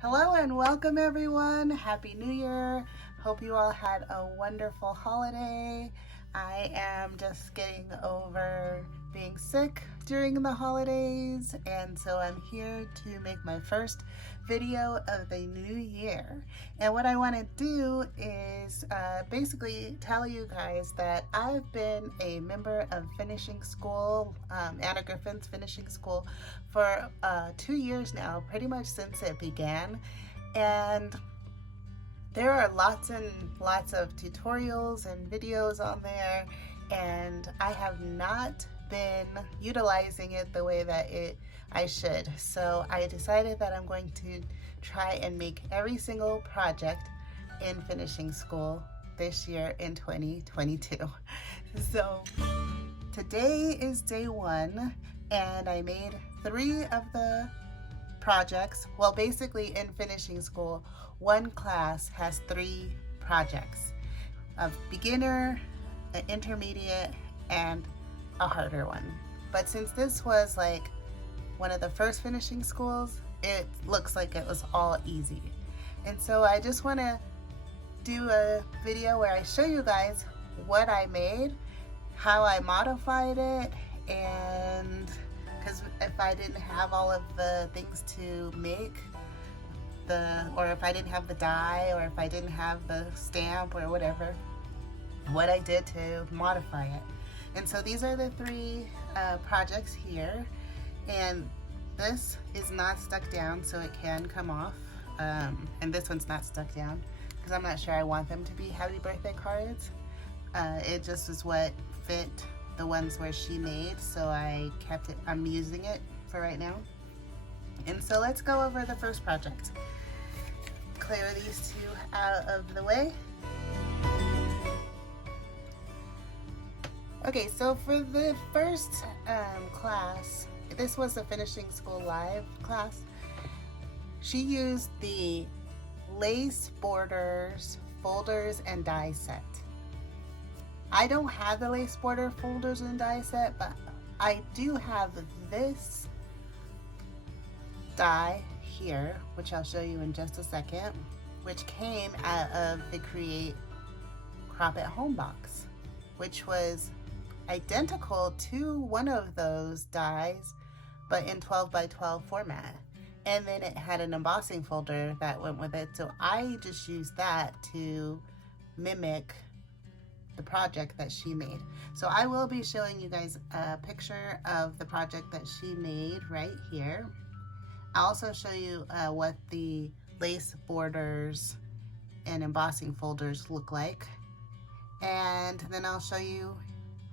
Hello and welcome everyone. Happy New Year. Hope you all had a wonderful holiday. I am just getting over being sick during the holidays, and so I'm here to make my first video of the new year. And what I want to do is basically tell you guys that I've been a member of Finishing School, Anna Griffin's Finishing School, for 2 years now, pretty much since it began. And there are lots and lots of tutorials and videos on there, and I have not been utilizing it the way that I should. So I decided that I'm going to try and make every single project in Finishing School this year in 2022. So today is day one, and I made 3 of the projects. Well, basically in Finishing School, one class has 3 projects: a beginner, an intermediate, and a harder one. But since this was like one of the first Finishing Schools, it looks like it was all easy. And so I just want to do a video where I show you guys what I made, how I modified it, and because if I didn't have all of the things to make or if I didn't have the die, or if I didn't have the stamp or whatever, what I did to modify it. And so these are the 3 projects here, and this is not stuck down, so it can come off, and this one's not stuck down because I'm not sure I want them to be happy birthday cards. It just was what fit the ones where she made, so I kept it. I'm using it for right now. And so let's go over the first project. Clear these 2 out of the way. Okay, so for the first class, this was a Finishing School Live class. She used the lace borders, folders, and die set. I don't have the lace border, folders, and die set, but I do have this die here, which I'll show you in just a second, which came out of the Create Crop at Home box, which was identical to one of those dies, but in 12 by 12 format. And then it had an embossing folder that went with it, so I just used that to mimic the project that she made. So I will be showing you guys a picture of the project that she made right here. I'll also show you what the lace borders and embossing folders look like, and then I'll show you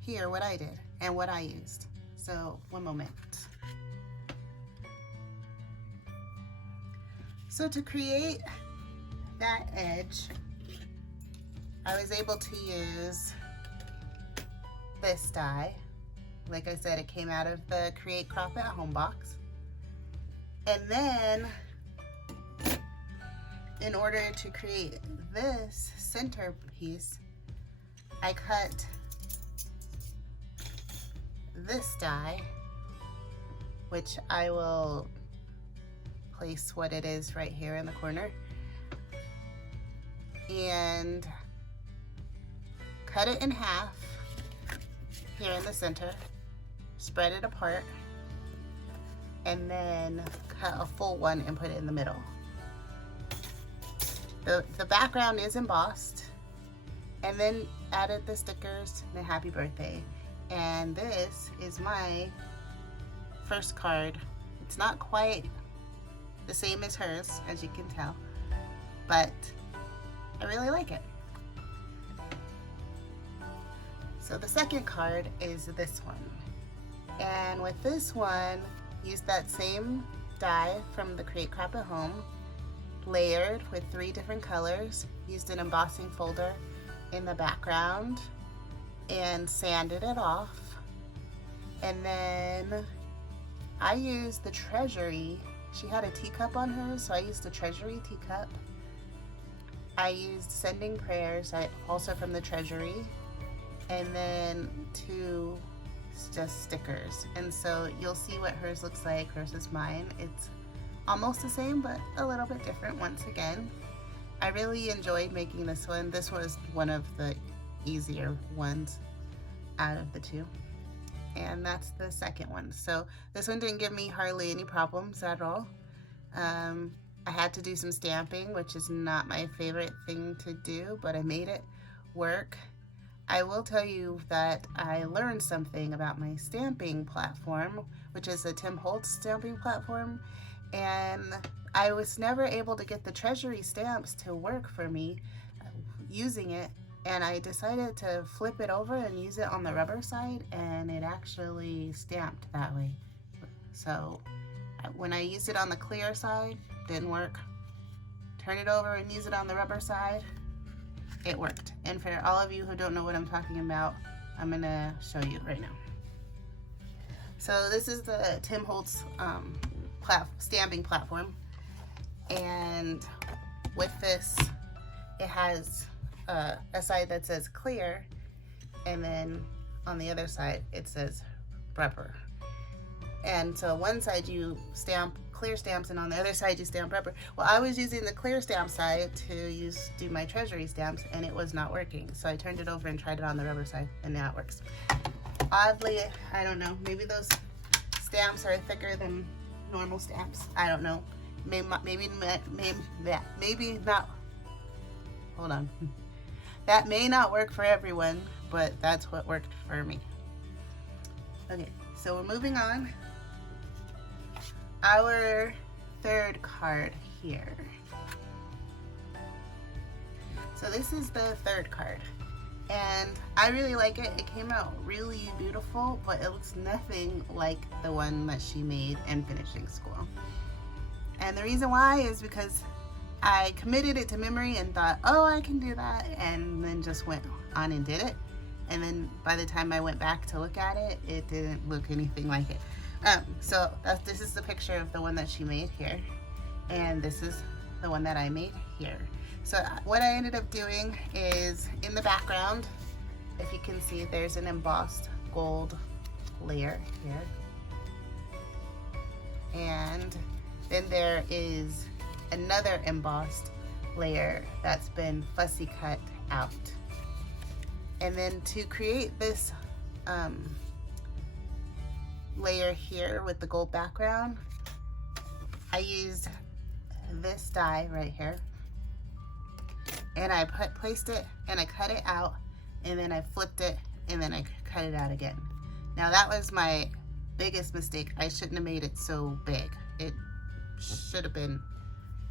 here what I did and what I used. So one moment. So to create that edge, I was able to use this die. Like I said, it came out of the Create Crop at Home box. And then in order to create this centerpiece, I cut this die, which I will place what it is right here in the corner, and cut it in half here in the center, spread it apart, and then cut a full one and put it in the middle. The background is embossed, and then added the stickers and the happy birthday. And this is my first card. It's not quite the same as hers, as you can tell, but I really like it. So the second card is this one. And with this one, use that same die from the Create Crop at Home, layered with 3 different colors, used an embossing folder in the background, and sanded it off. And then I used the Treasury. She had a teacup on hers, so I used the Treasury teacup. I used Sending Prayers, also from the Treasury, and then 2 just stickers. And so you'll see what hers looks like versus mine. It's almost the same, but a little bit different once again. I really enjoyed making this one. This was one of the easier ones out of the two. And that's the second one. So this one didn't give me hardly any problems at all. I had to do some stamping, which is not my favorite thing to do, but I made it work. I will tell you that I learned something about my stamping platform, which is a Tim Holtz stamping platform, and I was never able to get the treasury stamps to work for me using it, and I decided to flip it over and use it on the rubber side, and it actually stamped that way. So when I used it on the clear side, didn't work. Turn it over and use it on the rubber side, it worked. And for all of you who don't know what I'm talking about, I'm gonna show you right now. So this is the Tim Holtz stamping platform, and with this, it has a side that says clear, and then on the other side it says rubber. And so one side you stamp clear stamps, and on the other side you stamp rubber. Well, I was using the clear stamp side to do my treasury stamps, and it was not working. So I turned it over and tried it on the rubber side, and now it works. Oddly, I don't know, maybe those stamps are thicker than normal stamps. I don't know. Maybe not. Hold on. That may not work for everyone, but that's what worked for me. Okay, so we're moving on. Our third card here. So this is the third card, and I really like it. It came out really beautiful, but it looks nothing like the one that she made in finishing school. And the reason why is because I committed it to memory and thought, oh, I can do that, and then just went on and did it. And then by the time I went back to look at it, it didn't look anything like it. So this is the picture of the one that she made here, and this is the one that I made here. So what I ended up doing is, in the background, if you can see, there's an embossed gold layer here, and then there is another embossed layer that's been fussy cut out. And then to create this layer here with the gold background, I used this die right here, and I placed it and I cut it out, and then I flipped it and then I cut it out again. Now that was my biggest mistake. I shouldn't have made it so big. It should have been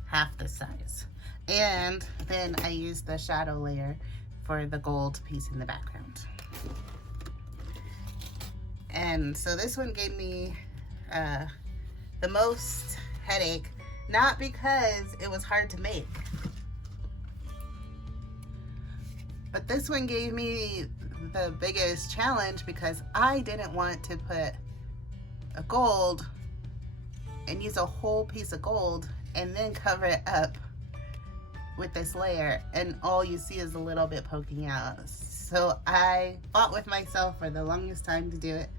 half the size. And then I used the shadow layer for the gold piece in the background. And so this one gave me the most headache, not because it was hard to make, but this one gave me the biggest challenge because I didn't want to put a gold and use a whole piece of gold and then cover it up with this layer, and all you see is a little bit poking out. So I fought with myself for the longest time to do it,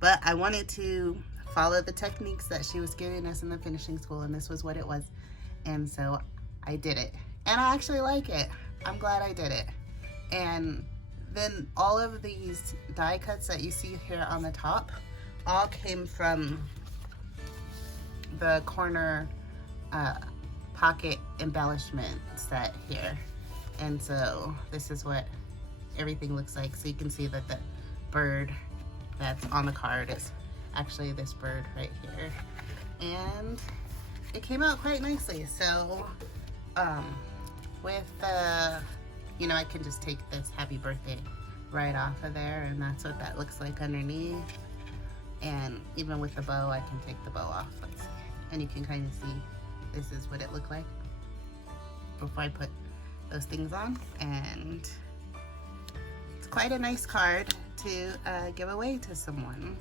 but I wanted to follow the techniques that she was giving us in the finishing school, and this was what it was. And so I did it, and I actually like it. I'm glad I did it. And then all of these die cuts that you see here on the top all came from the corner pocket embellishment set here. And so this is what everything looks like. So you can see that the bird that's on the card is actually this bird right here. And it came out quite nicely. So with the, you know, I can just take this happy birthday right off of there, and that's what that looks like underneath. And even with the bow, I can take the bow off. Let's see. And you can kind of see this is what it looked like before I put those things on. And it's quite a nice card to give away to someone.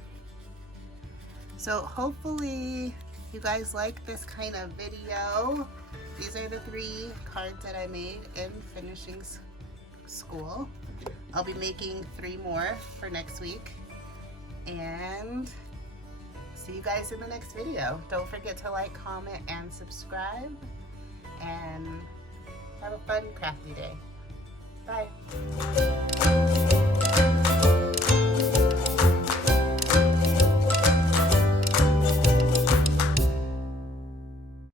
So hopefully you guys like this kind of video. These are the 3 cards that I made in finishing school. I'll be making 3 more for next week. And see you guys in the next video. Don't forget to like, comment, and subscribe. And have a fun crafty day. Bye.